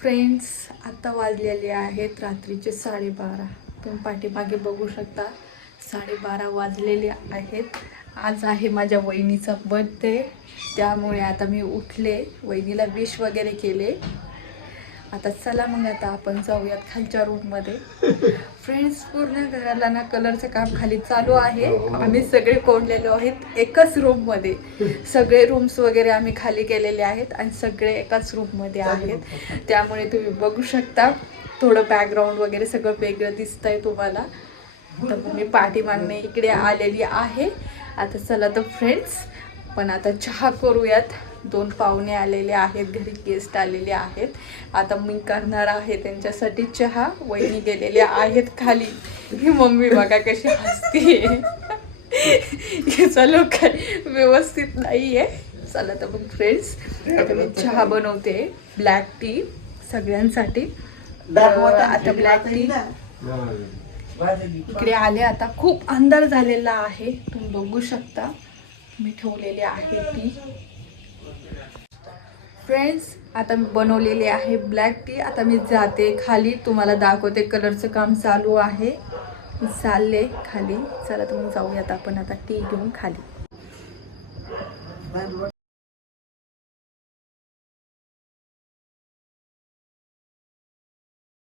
Friends, आता वाजलेले आहेत रात्रीचे 12:30. तुम्ही पाठीमागे बघू शकता 12:30 वाजलेले आहेत. आज आहे माझ्या वहिनीचा बर्थडे, त्यामुळे आता मी उठले, वहिनीला विश वगैरे केले. आता चला मग आता आपण जाऊयात खालच्या रूममध्ये. फ्रेंड्स, पूर्ण घराला ना कलरचं काम खाली चालू आहे. आम्ही सगळे कोंडलेलो आहेत एकच रूममध्ये. सगळे रूम्स वगैरे आम्ही खाली केलेले आहेत आणि सगळे एकाच रूममध्ये आहेत. त्यामुळे तुम्ही बघू शकता थोडं बॅकग्राऊंड वगैरे सगळं वेगळं दिसतंय तुम्हाला. तर मी पाठीमागणे इकडे आलेली आहे. आता चला तर फ्रेंड्स, पण आता चहा करूयात. 2 पाहुणे आलेले आहेत, घरी गेस्ट आलेले आहेत. आता मी करणार आहे त्यांच्यासाठी चहा. वहिनी गेलेल्या आहेत खाली. ही मम्मी बघा कशी हसतीये. याचा काय व्यवस्थित नाहीये. चला तर मग फ्रेंड्स, आता मी चहा बनवते, ब्लॅक टी सगळ्यांसाठी. आता ब्लॅक टी इकडे आले. आता खूप अंधार झालेला आहे, तुम्ही बघू शकता. मी ठेवलेली आहे टी. फ्रेंड्स, आता मी बनवलेली आहे ब्लॅक टी. आता मी जाते खाली, तुम्हाला दाखवते. कलरचं काम चालू आहे, मी चालले खाली. चला तर मग जाऊयात आपण आता टी घेऊन खाली.